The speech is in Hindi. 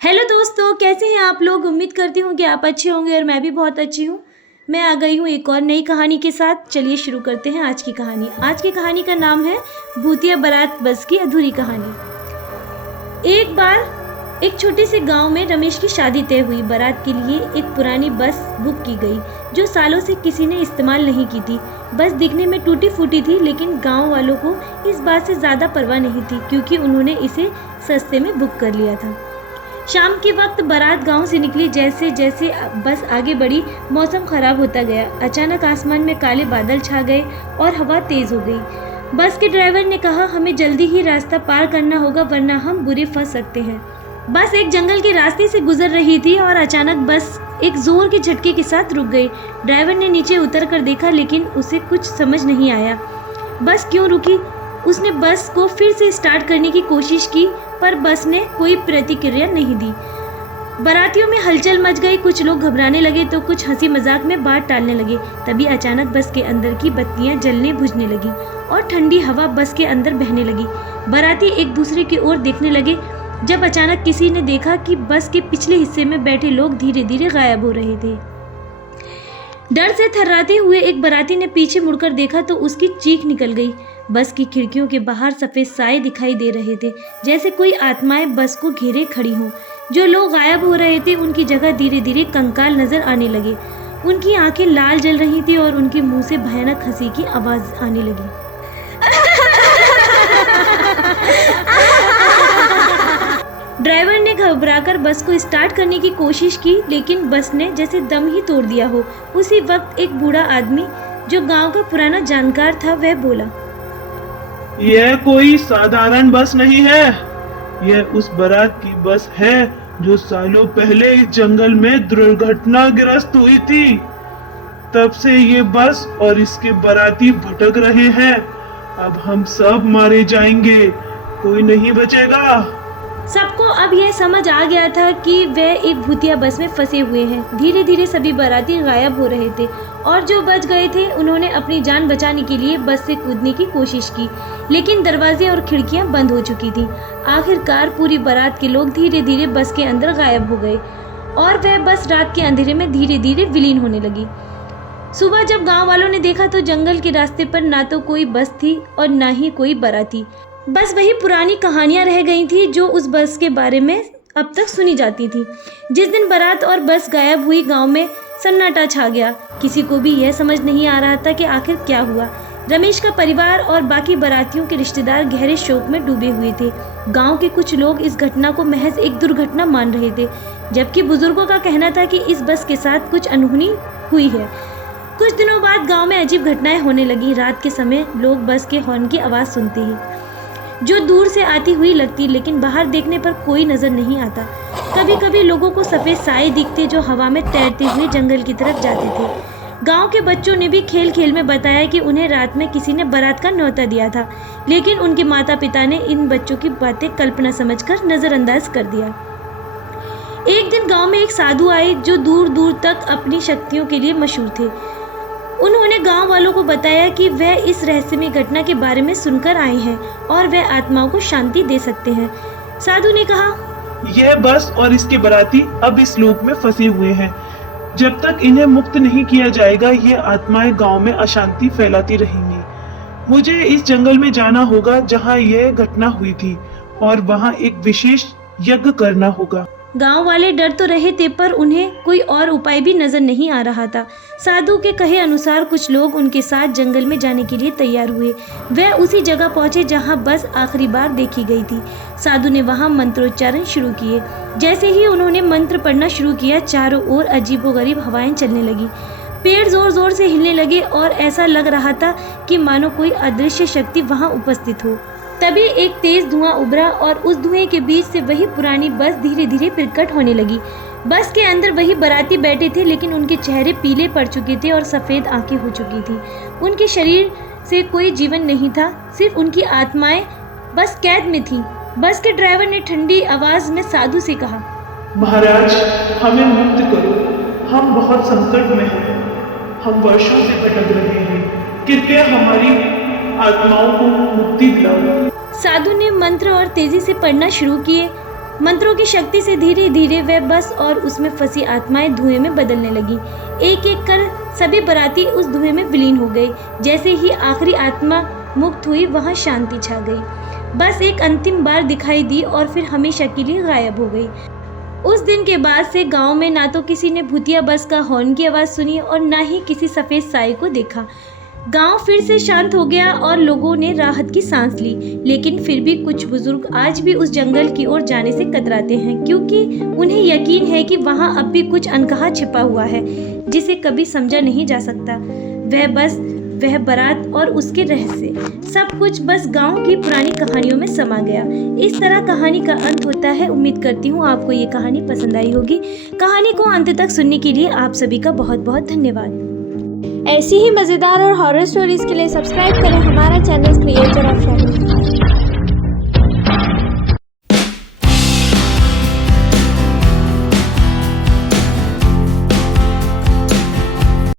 हेलो दोस्तों, कैसे हैं आप लोग। उम्मीद करती हूँ कि आप अच्छे होंगे और मैं भी बहुत अच्छी हूँ। मैं आ गई हूँ एक और नई कहानी के साथ। चलिए शुरू करते हैं आज की कहानी। आज की कहानी का नाम है भूतिया बारात बस की अधूरी कहानी। एक बार एक छोटे से गांव में रमेश की शादी तय हुई। बारात के लिए एक पुरानी बस बुक की गई जो सालों से किसी ने इस्तेमाल नहीं की थी। बस दिखने में टूटी फूटी थी, लेकिन गांव वालों को इस बात से ज़्यादा परवाह नहीं थी क्योंकि उन्होंने इसे सस्ते में बुक कर लिया था। शाम के वक्त बारात गांव से निकली। जैसे जैसे बस आगे बढ़ी, मौसम खराब होता गया। अचानक आसमान में काले बादल छा गए और हवा तेज हो गई। बस के ड्राइवर ने कहा, हमें जल्दी ही रास्ता पार करना होगा वरना हम बुरे फंस सकते हैं। बस एक जंगल के रास्ते से गुजर रही थी और अचानक बस एक जोर के झटके के साथ रुक गई। ड्राइवर ने नीचे उतर कर देखा, लेकिन उसे कुछ समझ नहीं आया बस क्यों रुकी। उसने बस को फिर से स्टार्ट करने की कोशिश की, पर बस ने कोई प्रतिक्रिया नहीं दी। बारातियों में हलचल मच गई। कुछ लोग घबराने लगे तो कुछ हंसी मजाक में बात टालने लगे। तभी अचानक बस के अंदर की बत्तियां जलने बुझने लगी और ठंडी हवा बस के अंदर बहने लगी। बाराती एक दूसरे की ओर देखने लगे जब अचानक किसी ने देखा कि बस के पिछले हिस्से में बैठे लोग धीरे धीरे गायब हो रहे थे। डर से थर्राते हुए एक बाराती ने पीछे मुड़कर देखा तो उसकी चीख निकल गई। बस की खिड़कियों के बाहर सफेद साए दिखाई दे रहे थे, जैसे कोई आत्माएं बस को घेरे खड़ी हों। जो लोग गायब हो रहे थे उनकी जगह धीरे धीरे कंकाल नजर आने लगे। उनकी आंखें लाल जल रही थी और उनके मुंह से भयानक हंसी की आवाज आने लगी। ड्राइवर ने घबराकर बस को स्टार्ट करने की कोशिश की, लेकिन बस ने जैसे दम ही तोड़ दिया हो। उसी वक्त एक बूढ़ा आदमी जो गांव का पुराना जानकार था, वह बोला, यह कोई साधारण बस नहीं है। यह उस बारात की बस है जो सालों पहले इस जंगल में दुर्घटनाग्रस्त हुई थी। तब से ये बस और इसके बाराती भटक रहे हैं। अब हम सब मारे जाएंगे, कोई नहीं बचेगा। सबको अब यह समझ आ गया था कि वे एक भूतिया बस में फंसे हुए हैं। धीरे धीरे सभी बाराती गायब हो रहे थे और जो बच गए थे उन्होंने अपनी जान बचाने के लिए बस से कूदने की कोशिश की, लेकिन दरवाजे और खिड़कियां बंद हो चुकी थीं। आखिरकार पूरी बारात के लोग धीरे धीरे बस के अंदर गायब हो गए और वह बस रात के अंधेरे में धीरे धीरे विलीन होने लगी। सुबह जब गाँव वालों ने देखा तो जंगल के रास्ते पर ना तो कोई बस थी और ना ही कोई बाराती। बस वही पुरानी कहानियां रह गई थी जो उस बस के बारे में अब तक सुनी जाती थी। जिस दिन बारात और बस गायब हुई, गांव में सन्नाटा छा गया। किसी को भी यह समझ नहीं आ रहा था कि आखिर क्या हुआ। रमेश का परिवार और बाकी बारातियों के रिश्तेदार गहरे शोक में डूबे हुए थे। गांव के कुछ लोग इस घटना को महज एक दुर्घटना मान रहे थे, जबकि बुजुर्गों का कहना था कि इस बस के साथ कुछ अनहोनी हुई है। कुछ दिनों बाद गाँव में अजीब घटनाएं होने लगी। रात के समय लोग बस के हॉर्न की आवाज़ सुनते ही, जो दूर से आती हुई लगती, लेकिन बाहर देखने पर कोई नजर नहीं आता। कभी कभी लोगों को सफेद साए दिखते जो हवा में तैरते हुए जंगल की तरफ जाते थे। गांव के बच्चों ने भी खेल खेल में बताया कि उन्हें रात में किसी ने बारात का न्योता दिया था, लेकिन उनके माता पिता ने इन बच्चों की बातें कल्पना समझकर नजरअंदाज कर दिया। एक दिन गाँव में एक साधु आए जो दूर दूर तक अपनी शक्तियों के लिए मशहूर थे। उन्होंने गांव वालों को बताया कि वह इस रहस्यमय घटना के बारे में सुनकर आए हैं और वह आत्माओं को शांति दे सकते हैं। साधु ने कहा, यह बस और इसके बाराती अब इस लोक में फंसे हुए हैं। जब तक इन्हें मुक्त नहीं किया जाएगा, ये आत्माएं गांव में अशांति फैलाती रहेंगी। मुझे इस जंगल में जाना होगा जहां यह घटना हुई थी और वहां एक विशेष यज्ञ करना होगा। गांव वाले डर तो रहे थे, पर उन्हें कोई और उपाय भी नजर नहीं आ रहा था। साधु के कहे अनुसार कुछ लोग उनके साथ जंगल में जाने के लिए तैयार हुए। वे उसी जगह पहुंचे जहां बस आखिरी बार देखी गई थी। साधु ने वहां मंत्रोच्चारण शुरू किए। जैसे ही उन्होंने मंत्र पढ़ना शुरू किया, चारों ओर अजीबोगरीब हवाएं चलने लगी। पेड़ जोर जोर से हिलने लगे और ऐसा लग रहा था कि मानो कोई अदृश्य शक्ति वहां उपस्थित हो। तभी एक तेज धुआं उभरा और उस धुएं के बीच से वही पुरानी बस धीरे धीरे प्रकट होने लगी। बस के अंदर वही बाराती बैठे थे, लेकिन उनके चेहरे पीले पड़ चुके थे और सफेद आंखें हो चुकी थी। उनके शरीर से कोई जीवन नहीं था, सिर्फ उनकी आत्माएं बस कैद में थी। बस के ड्राइवर ने ठंडी आवाज में साधु से कहा, महाराज, हमें मुक्त करो, हम बहुत संकट में हैं। हम वर्षों से भटक रहे हैं, कृपया हमारी आत्माओं को मुक्ति दिलाओ। साधु ने मंत्र और तेजी से पढ़ना शुरू किए। मंत्रों की शक्ति से धीरे धीरे वह बस और उसमें फंसी आत्माएं धुएं में बदलने लगी। एक एक कर सभी बाराती उस धुएं में विलीन हो गए। जैसे ही आखिरी आत्मा मुक्त हुई, वहां शांति छा गई। बस एक अंतिम बार दिखाई दी और फिर हमेशा के लिए गायब हो गई। उस दिन के बाद से गांव में ना तो किसी ने भूतिया बस का हॉर्न की आवाज़ सुनी और ना ही किसी सफ़ेद साए को देखा। गांव फिर से शांत हो गया और लोगों ने राहत की सांस ली। लेकिन फिर भी कुछ बुजुर्ग आज भी उस जंगल की ओर जाने से कतराते हैं, क्योंकि उन्हें यकीन है कि वहां अब भी कुछ अनकहा छिपा हुआ है जिसे कभी समझा नहीं जा सकता। वह बस, वह बारात और उसके रहस्य, सब कुछ बस गांव की पुरानी कहानियों में समा गया। इस तरह कहानी का अंत होता है। उम्मीद करती हूँ आपको ये कहानी पसंद आई होगी। कहानी को अंत तक सुनने के लिए आप सभी का बहुत बहुत धन्यवाद। ऐसी ही मज़ेदार और हॉरर स्टोरीज के लिए सब्सक्राइब करें हमारा चैनल